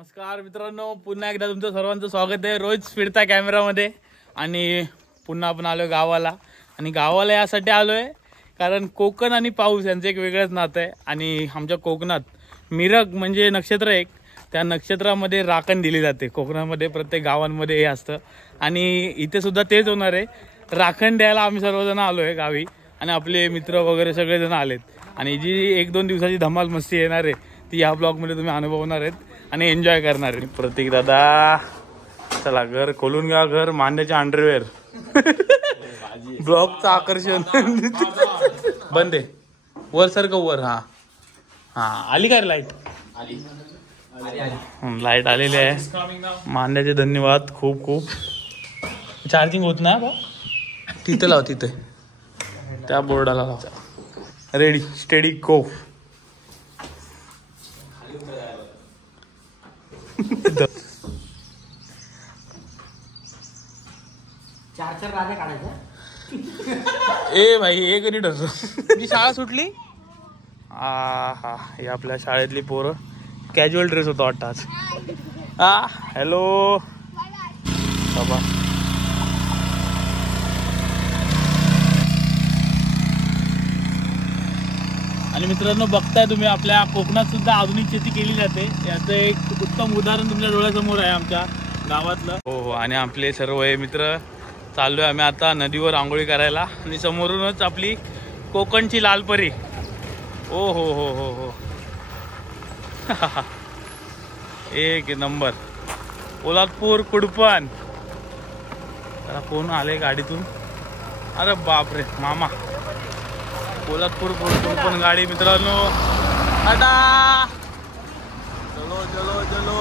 नमस्कार मित्रांनो, पुन्हा एकदा तुमचं सर्वांचं स्वागत आहे रोज फिरता कॅमेरामध्ये. आणि पुन्हा आपण आलोय गावाला. आणि गावाला यासाठी आलोय कारण कोकण आणि पाऊस यांचं एक वेगळंच नातं आहे. आणि आमच्या कोकणात मिरग म्हणजे नक्षत्र एक, त्या नक्षत्रामध्ये राखण दिली जाते. कोकणामध्ये प्रत्येक गावांमध्ये हे असतं आणि इथे सुद्धा तेच होणार आहे. राखण द्यायला आम्ही सर्वजण आलोय गावी आणि आपले मित्र वगैरे सगळेजण आलेत. आणि जी 1-2 दिवसाची धमाल मस्ती येणार आहे ती या ब्लॉगमध्ये तुम्ही अनुभवणार आहेत आणि एन्जॉय करणार आहे. प्रतीक दादा, चला घर खोलून घ्या. घर मांड्याचे अंडरवेअर ब्लॉगचं आकर्षण बंद आहे. वर सारखं वर. हा हा आली का लाईट? लाईट आलेली आहे. मांड्याचे धन्यवाद खूप खूप. चार्जिंग होत नाही बा. तिथं लाव, तिथे त्या बोर्डाला लाव. रेडी स्टेडी गो. चार राजा काढायचा. ए भाई एक मिनिट मी शाळा सुटली. हा हे आपल्या शाळेतली पोरं. कॅज्युअल ड्रेस होता वाटतं आज. हॅलो बाबा. आणि मित्रांनो, बघताय तुम्ही आपल्या कोकणात सुद्धा आधुनिक शेती केली जाते. याचं एक उत्तम उदाहरण तुमच्या डोळ्यासमोर आहे आमच्या गावातलं. हो आणि आपले सर्व हे मित्र चाललोय आम्ही आता नदीवर आंघोळी करायला. आणि समोरूनच आपली कोकणची लालपरी. ओ हो हो हो हो एक नंबर. पोलादपूर कुडपण. त्याला कोण आले गाडीतून? अरे बापरे मामा. पोलादपूर कुडपण गाडी मित्रांनो. टाटा. चलो चलो चलो.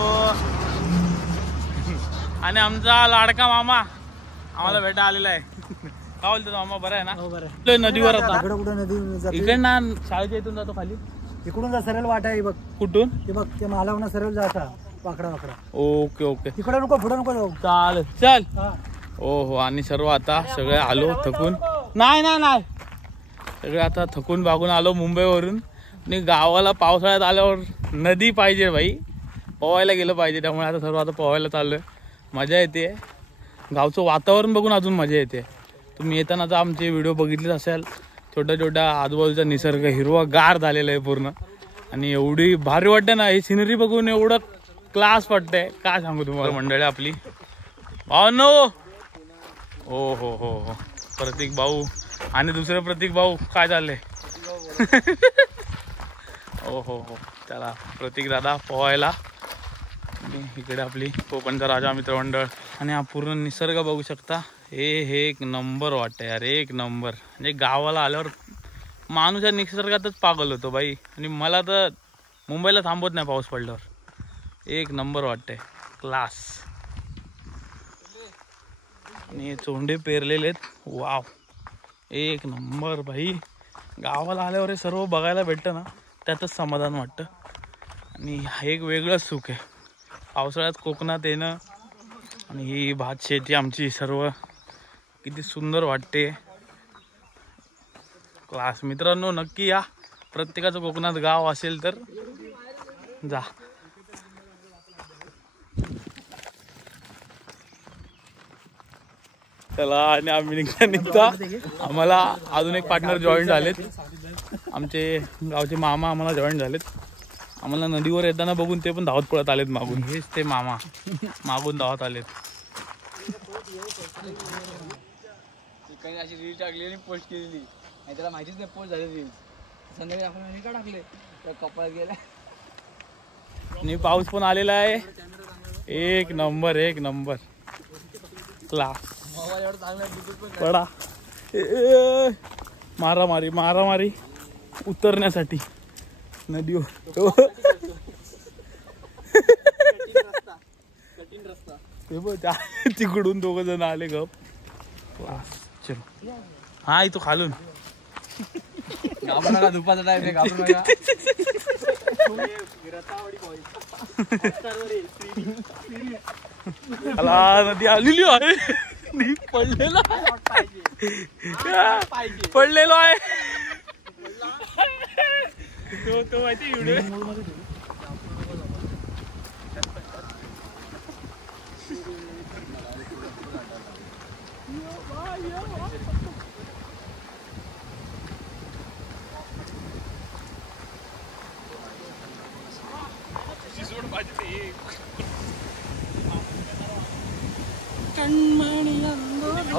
आणि आमचा लाडका मामा आम्हाला भेटा आलेला आहे. काय बोलतो मामा? बरं आहे ना? हो बरं. नदीवर आता कुठं नदी इकडे ना शाळेच्या इथून जातो खाली. इकडून जा, सरळ वाट आहे बघ. कुठून? ते बघ, ते मालावून सरळ जाता वाकडा वाकडा. ओके ओके तिकडे नको, पुढे नको जाऊ. चालेल चल. हा. ओ हो. आणि सर्व आता सगळे आलो थकून. नाही नाही नाही सगळे आता थकून भागून आलो मुंबईवरून. आणि गावाला पावसाळ्यात आल्यावर नदी पाहिजे भाई. पोहायला गेलं पाहिजे. त्यामुळे आता सर्व आता पोहायला चाललोय. मजा येते. गावचं वातावरण बघून अजून मजा येते. तुम्ही येताना तर आमचे व्हिडिओ बघितलेच असाल. छोट्या छोट्या आजूबाजूचा निसर्ग हिरवा गार झालेला आहे पूर्ण. आणि एवढी भारी वाटते ना ही सिनरी बघून. एवढं क्लास वाटतंय काय सांगू तुम्हाला. मंडळी आपली भावनो. हो हो हो हो. प्रतीक भाऊ आणि दुसरे प्रतीक भाऊ काय चाललंय? हो हो हो. त्याला प्रतीक दादा पोहायला. इकडे आपली कोकणचा राजा मित्रमंडळ. आणि हा पूर्ण निसर्ग बघू शकता. हे एक नंबर वाटतं यार. एक नंबर. म्हणजे गावाला आल्यावर माणूस या निसर्गातच पागल होतो बाई. आणि मला तर मुंबईला थांबवत नाही पाऊस पडल्यावर. एक नंबर वाटतंय. क्लास. आणि चोंडे पेरलेले आहेत. वाव एक नंबर भाई. गावाला आल्यावर हे सर्व बघायला भेटतं ना त्यातच समाधान वाटतं. आणि हे एक वेगळंच सुख आहे पावसाळ्यात कोकणात येणं. आणि ही भात शेती आमची सर्व किती सुंदर वाटते. क्लास. मित्रांनो नक्की या. प्रत्येकाचं कोकणात गाव असेल तर जा. चला. आणि आम्ही निघता आम्हाला अजून एक पार्टनर जॉईन झालेत. आमचे गावचे मामा आम्हाला जॉईन झालेत. आम्हाला नदीवर येताना बघून ते पण धावत पळत आलेत मागून. हेच ते मामा मागून धावत आलेत. अशी रील टाकली आणि पोस्ट केलेली. आणि त्याला माहितीच नाही पोस्ट झाली रील. संध्याकाळी आपण का टाकले त्या कपाळात गेला. आणि पाऊस पण आलेला आहे. एक नंबर एक नंबर. क्लास. पडा. मारामारी मारामारी उतरण्यासाठी नदीवर. तिकडून 2 जण आले गप. चलो. हा इथं खालून घाबरू नका. दुपारचा टाइम आहे. घाबरू नका. नदी आलेली आहे. पडलेलो पडलेलो आहे. तो माहिती व्हिडिओ.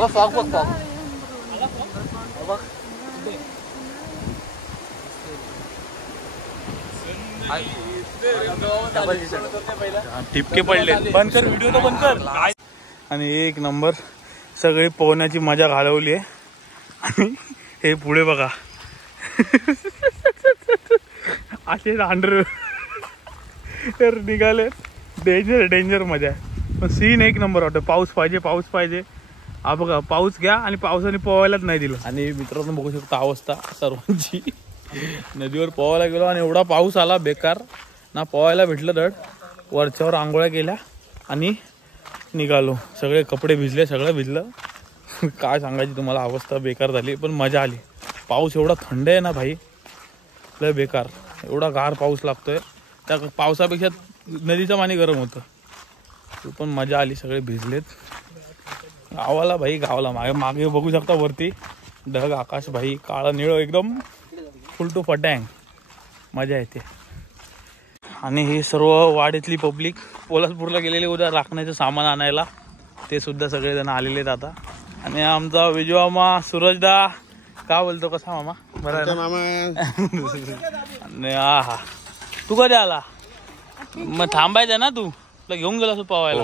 फॉग फॉग फॉग टिपके पडले. बंद कर व्हिडिओ, तो बंद कर. आणि एक नंबर सगळी पोहण्याची मजा घालवली आहे. आणि हे पुढे बघा असे रांडर तर निघाले. डेंजर डेंजर मजा आहे. पण सीन एक नंबर वाटतं. पाऊस पाहिजे, पाऊस पाहिजे. हा बघा, पाऊस घ्या आणि पावसाने पोहायलाच नाही दिलं. आणि मित्रांनो बघू शकता अवस्था सर्वांची. नदीवर पोहायला गेलो आणि एवढा पाऊस आला बेकार ना, पोहायला भेटलं. धड वरच्यावर आंघोळ्या केल्या आणि निघालो. सगळे कपडे भिजले, सगळं भिजलं. काय सांगायची तुम्हाला, अवस्था बेकार झाली. पण मजा आली. पाऊस एवढा थंड आहे ना भाई, लय बेकार. एवढा गार पाऊस लागतोय. त्या पावसापेक्षा नदीचं पाणी गरम होतं. पण मजा आली. सगळे भिजलेत. गावाला भाई, गावाला मागे मागे बघू शकता वरती ढग, आकाश भाई काळा निळ एकदम फुल टू फटँग. मजा येते. आणि ही सर्व वाडीतली पब्लिक पोलासपूरला गेलेले उद्या राखण्याचं सामान आणायला. ते सुद्धा सगळेजण आलेले आहेत आता. आणि आमचा विजू मामा सूरजदा का बोलतो, कसा मामा? बरं मामा. हा, तू कधी आला? मग थांबायचं ना, तू तुला घेऊन गेला असं पवायला.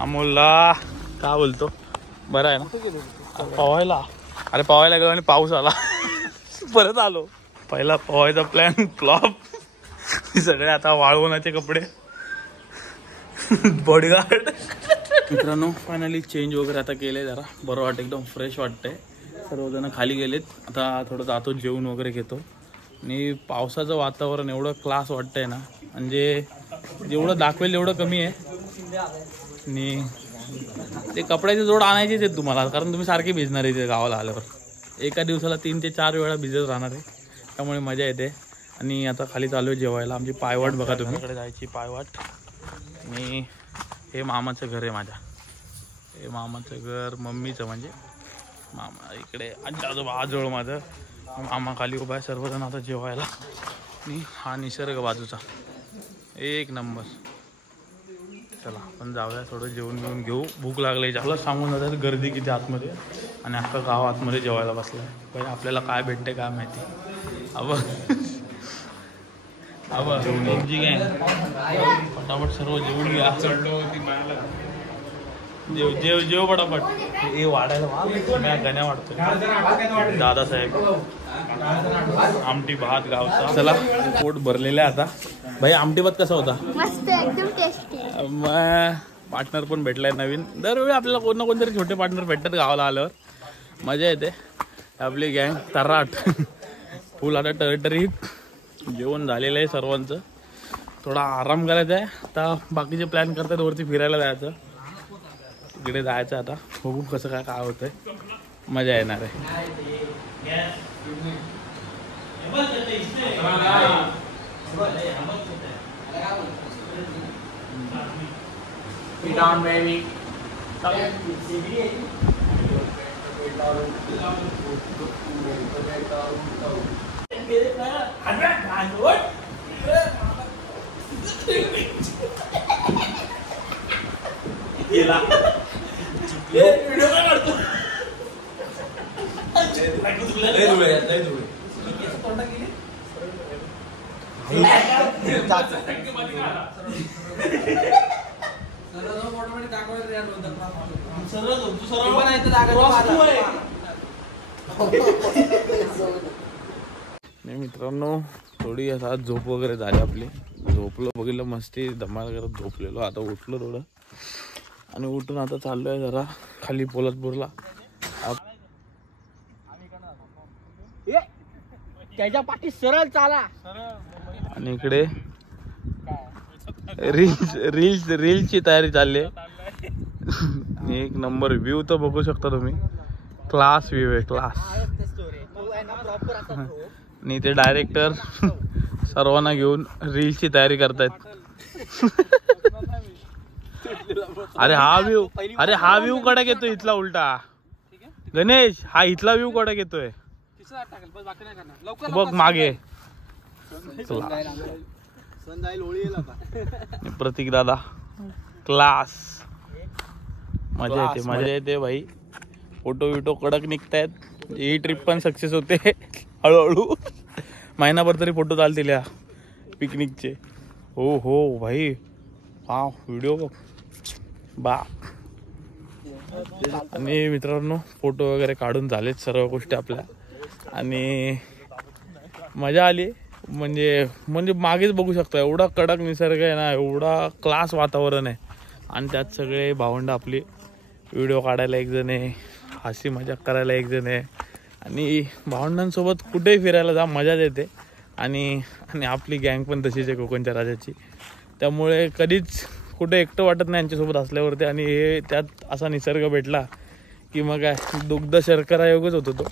अमोलला का बोलतो, बरं आहे ना पवायला? अरे पवायला गेलो आणि पाऊस आला. परत आलो. पहिला पवायचा प्लॅन फ्लॉप. सगळे आता वाळवण्याचे कपडे, बॉडीगार्ड. मित्रांनो फायनली चेंज वगैरे आता केलंय. जरा बरं वाटतं, एकदम फ्रेश वाटतंय. सर्वजण खाली गेलेत. आता थोडं जातो, जेवण वगैरे घेतो. आणि पावसाचं वातावरण एवढं क्लास वाटतंय ना, म्हणजे जेवढं दाखवेल एवढं कमी आहे. आणि ते कपड्याचे जोड आणायचेच आहेत तुम्हाला, कारण तुम्ही सारखे भिजणार आहे ते गावाला आल्यावर. एका दिवसाला 3 ते 4 वेळा भिजत राहणार आहे. त्यामुळे मजा येते. आणि आता खाली चालू आहे जेवायला. आमची पायवाट बघा तुम्ही, इकडे जायची पायवाट. आणि हे मामाचं घर आहे माझ्या. हे मामाचं घर, मम्मीचं म्हणजे मामा इकडे, आजोबा आजोळ माझं. मामा खाली उभा आहे. सर्वजण आता जेवायला. आणि हा निसर्ग बाजूचा एक नंबर. चला आपण जाऊया, थोडं जेवण घेऊन घेऊ. भूक लागली. झालं सांगून जातात गर्दी किती आतमध्ये. आणि अख्खा गाव आतमध्ये जेवायला बसलं आहे. आपल्याला काय भेटते काय माहिती. अब जी गँग फटाफट सर्व जेवून घ्या. जेव जेव जेव पटापट. हे वाढायला गण्या वाढतोय. दादासाहेब आमटी भात गावचा. चला पोट भरलेलं आहे आता. भाई आमटी भात कसा होता? मस्त, एकदम टेस्टी. पार्टनर पण भेटलाय नवीन. दरवेळी आपल्याला कोण ना कोणतरी छोटे पार्टनर भेटतात गावाला आल्यावर. मजा येते. आपली गँग तराट फुल आता टरटरीत. जेवण झालेलं आहे सर्वांचं. थोडा आराम करायचा आहे आता. बाकीचे प्लॅन करतात वरती फिरायला जायचं. इकडे जायचं आता. बघू कसं काय काय होतंय. मजा येणार आहे. मित्रांनो थोडी आता झोप वगैरे झाली आपली. झोपलो, बघितलं मस्ती धमाल करत झोपलेलो. आता उठलो थोडं आणि उठून आता चाललोय जरा खाली पोलासपूरला. त्याच्या पाठी सरळ चाला. आणि इकडे रील्सची तयारी चालली आहे. एक नंबर व्ह्यू तर बघू शकता तुम्ही. क्लास व्ह्यू आहे, क्लास. आणि ते डायरेक्टर सर्वांना घेऊन रील्सची तयारी करतायत. अरे हा व्ह्यू कडक येतो इथला उलटा. गणेश हा इथला व्ह्यू कडक येतोय बघ मागे प्रतीक दादा क्लास मजा येते मजा येते भाई फोटो विटो कडक निघतायत ही ट्रिप पण सक्सेस होते हळूहळू महिनाभर तरी फोटो चालतील या पिकनिकचे हो हो भाई हा व्हिडिओ बघ बा आणि मित्रांनो फोटो वगैरे काढून झालेत सर्व गोष्टी आपल्या आणि मजा आली म्हणजे मागेच बघू शकता एवढा कडक निसर्ग आहे ना एवढा क्लास वातावरण आहे आणि त्यात सगळे भावंड आपली व्हिडिओ काढायला एक जण आहे हसी मजाक करायला एक जण आहे आणि भावंडांसोबत कुठेही फिरायला जा मजाच येते आणि आपली गँग पण तशीच आहे कोकणच्या राजाची त्यामुळे कधीच कुठे एकटं वाटत नाही यांच्यासोबत असल्यावरती आणि हे त्यात असा निसर्ग भेटला की मग काय दुग्ध शर्करा योगच होतो तो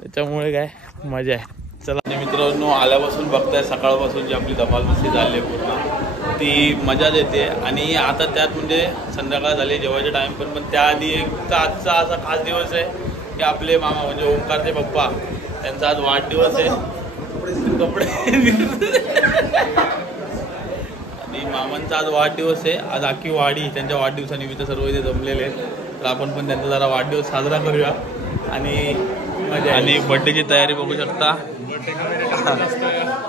त्याच्यामुळे काय मजा आहे चला मित्रांनो आल्यापासून बघताय सकाळपासून जी आपली धमालमस्ती झाली आहे पूर्ण ती मजा देते आणि आता त्यात म्हणजे संध्याकाळ झाली जेवायचे टाइम पण त्याआधी एक आजचा असा खास दिवस आहे की आपले मामा म्हणजे ओंकारचे पप्पा त्यांचा आज वाढदिवस आहे कपडे आणि मामांचा आज वाढदिवस आहे आज अख्खी वाडी त्यांच्या वाढदिवसानिमित्त सर्व इथे जमलेले आहेत तर आपण पण त्यांचा जरा वाढदिवस साजरा करूया आणि मजा आणि बर्थडेची तयारी बघू शकता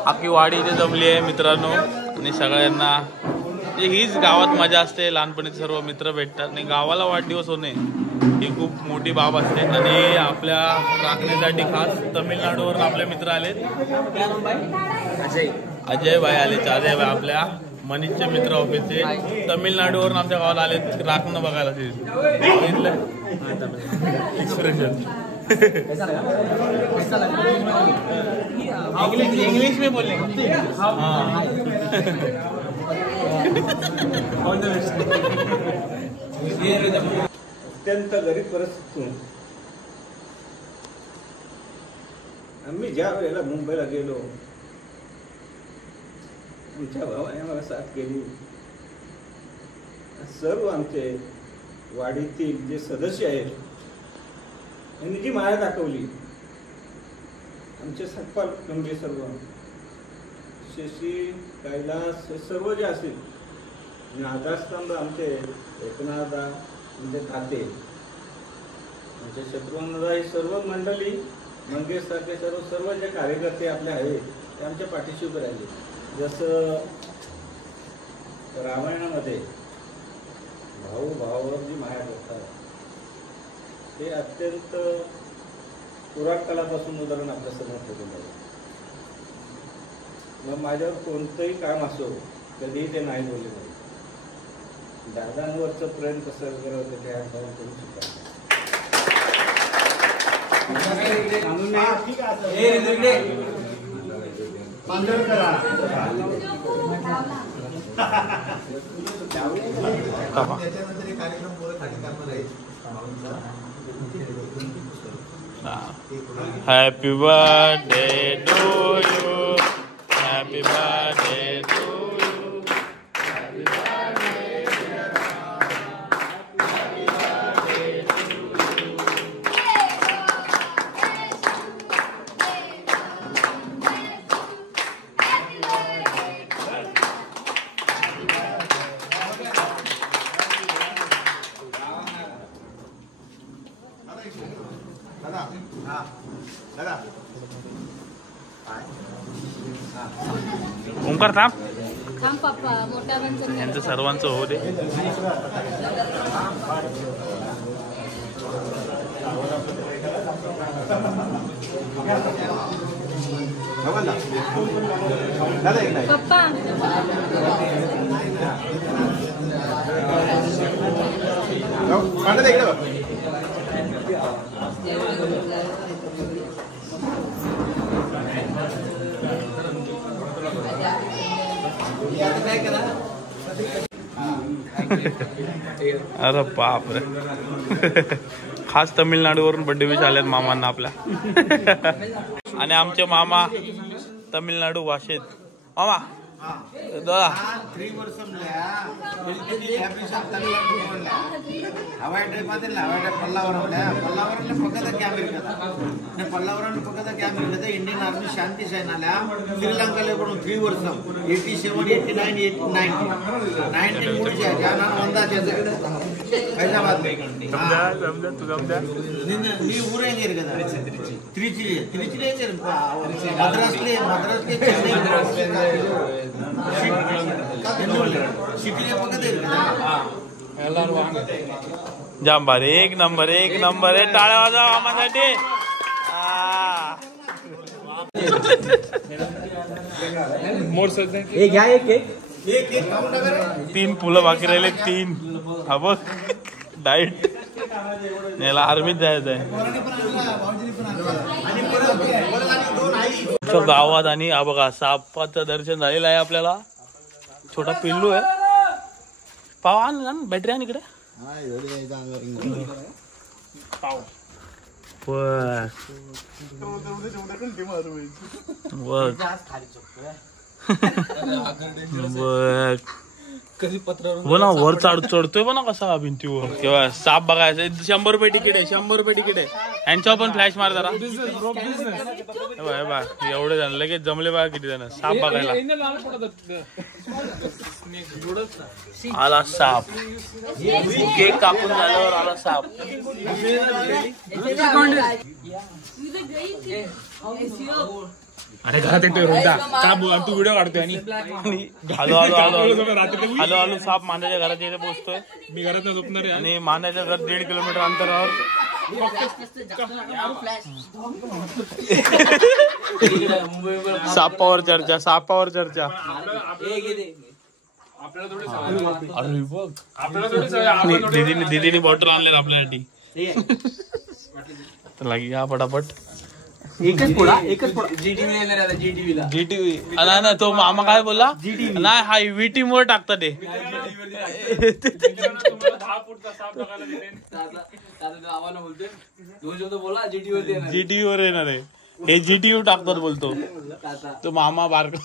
अख्खी वाडी इथे जमली आहे मित्रांनो आणि सगळ्यांना हीच गावात मजा असते लहानपणी सर्व मित्र भेटतात आणि गावाला वाढदिवस होणे ही खूप मोठी बाब असते आणि आपल्या राखण्यासाठी खास तमिळनाडूवरून आपले मित्र आलेत अजय भाई आले अजय भाई आपल्या मनीषचे मित्र ऑफिसचे तमिळनाडूवरून आमच्या गावाला आलेत राखणं बघायला एक्सप्रेशन इंग्लिश में बोलने अत्यंत गरीब परिस्थितीतून आम्ही ज्या वेळेला मुंबईला गेलो आमच्या भावाने मला साथ केली सर्व आमचे वाडीतील जे सदस्य आहेत यांनी जी माया दाखवली आमचे सतपाल कुटुंबीय सर्व शशी कैलास हे सर्व जे असतील आणि आधारस्तंभ आमचे एकनाथदा म्हणजे ताते आमचे शत्रुघ्नदा ही सर्व मंडळी मंगेश सारखे सर्व जे कार्यकर्ते आपले आहेत ते आमच्या पाठीशी उभे राहिले जसं रामायणामध्ये भाऊ भावावर जी माया करतात ते अत्यंत पुराण काळापासून उदाहरण आपल्या समोर ठेवलेलं आहे मग माझ्यावर कोणतंही काम असो कधीही ते नाही बोलले नाही दादांवरचं प्रेम कसं वगैरे होतं ते आपण करू शकतो Happy birthday to you. Happy birthday to you. Happy birthday dear Mama. Happy birthday to you. Omkar थांब पप्पा मोठ्या यांचं सर्वांचं होऊ दे पप्पा अरे बाप रे खास तमिळनाडूवरून बर्थडे विश आलेत मामांना आपल्या आणि आमचे मामा तमिळनाडू भाषेत मामा 3 ವರ್ಷಂल्या హవాయి ట్రైప్ అది హవాయి ట్రైప్ పల్లవరంలో పక్కన క్యామెరా కదా పల్లవరంలో పక్కన క్యామెరా కదా ఇండియన్ ఆర్మీ శాంతి సైన్యాల శ్రీలంకలో కూడా 3 વર્ષం 87 89 90 19 మూడు జానా 100 చేశారు హైదరాబాద్ నీ ఊరు ఏం చేరు కదా త్రిచిలి ఏం చేరు మద్రాస్లో सिटी जांबार एक नंबर आहे टाळ्या वाजवा आम्हासाठी तीन फुलं बाकी राहिले 3 हा बघ डाएट याला आर्मीत जायचं आहे गावात. आणि हा बघा सापाचं दर्शन झालेलं आहे आपल्याला. छोटा पिल्लू आहे. पाव आण बॅटरी आण इकडे. ना वर चढतोय पण कसा भिंतीवर. किंवा साप बघायचं. 100 रुपये तिकीट आहे. 100 रुपये तिकीट आहे. यांच्यावर पण फ्लॅश मार जरा. एवढे जण लगेच जमले बघा किती जण साप बघायला. आला साप. केक कापून झाल्यावर आला साप. अरे घरात येतोय रोटा का तू व्हिडिओ काढतोय. आणि आलो साप मांदाच्या घरात येथे पोहोचतोय. मी घरात झोपणार आहे. आणि मांदाच्या घर 1.5 किलोमीटर अंतरावर. सापावर चर्चा. दीदीने बॉटल आणले आपल्यासाठी. लागी या पटापट. जीटीव्ही नाही तो मामा काय बोलला नाही हा व्हीटी मोर टाकतात ते. जीटीव्ही वर येणार आहे. हे जीटीव्ही टाकतात बोलतो तो मामा बारका.